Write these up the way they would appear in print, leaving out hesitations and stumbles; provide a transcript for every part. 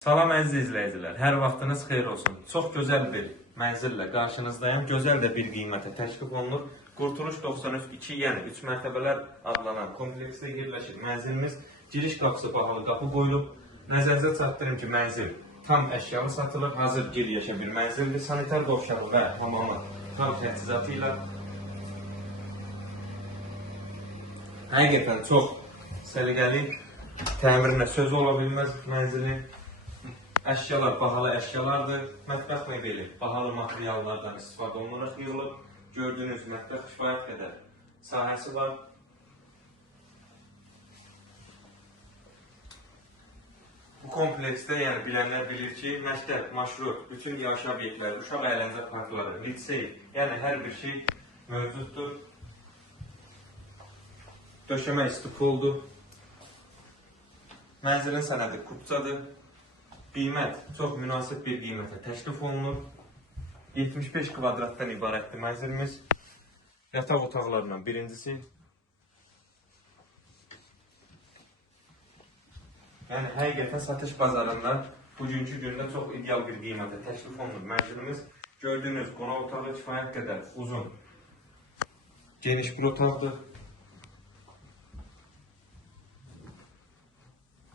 Salam əziz izləyicilər, hər vaxtınız xeyir olsun. Çox gözəl bir mənzillə qarşınızdayım. Gözəl də bir qiymətə təklif olunur. Qurtuluş 93-2, yəni 3 mərtəbələr adlanan kompleksdə yerləşir. Mənzilimiz giriş qapısı bahalı qapı qoyulub. Nəzərinizə çatdırım ki, mənzil tam əşyalı satılır. Hazır giriləşə bir mənzildir. Sanitar qovşağı və hamamı tam təchizatı ilə. Həqiqətən çox səliqəli, təmirinə söz ola bilməz mənzilin. Əşyalar bahalı əşyalardır. Mətbəx mebeli bahalı materiallardan istifadə olunaraq yığılıb. Gördüyünüz mətbəx kifayət qədər sahəsi var. Bu kompleksdə yəni bilənlər bilir ki, məktəb, marşrut, bütün yaşayış obyektləri, uşaq əyləncə parkları, lisey, yəni hər bir şey mövcuddur. Döşəmə istipoldur. Mənzilin sənədi kupçadır. Qiymət çox münasib bir qiymətə təklif olunur. 75 kvadratdan ibarətdir mənzilimiz. Yataq otaqlarından birincisi. Yəni həqiqətən satış bazarından bugünkü gündə çox ideal bir qiymətə təklif olunur mənzilimiz. Gördüyünüz qonaq otağı kifayət qədər uzun, geniş bir otaqdır.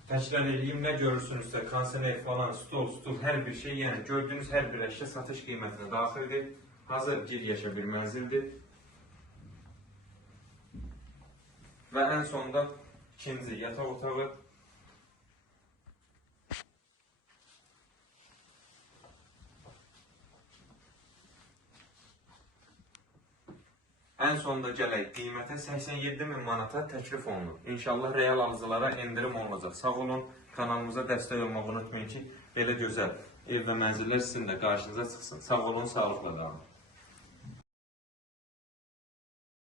Təkrar edeyim, nə görürsünüzsə, konsener falan, stol, hər bir şey, yəni gördüyünüz hər bir əşya satış qiymətinə daxildir. Hazır giriləşə bir mənzildir. Və ən sonda ikinci yataq otağı. Ən sonunda gələk qiymətə 87.000 manata təklif olunur. İnşallah real alıcılara endirim olunacaq. Sağ olun, kanalımıza dəstək olmağı unutmayın ki, belə gözəl ev və mənzillər sizin də qarşınıza çıxsın. Sağ olun, sağlıqla qalın.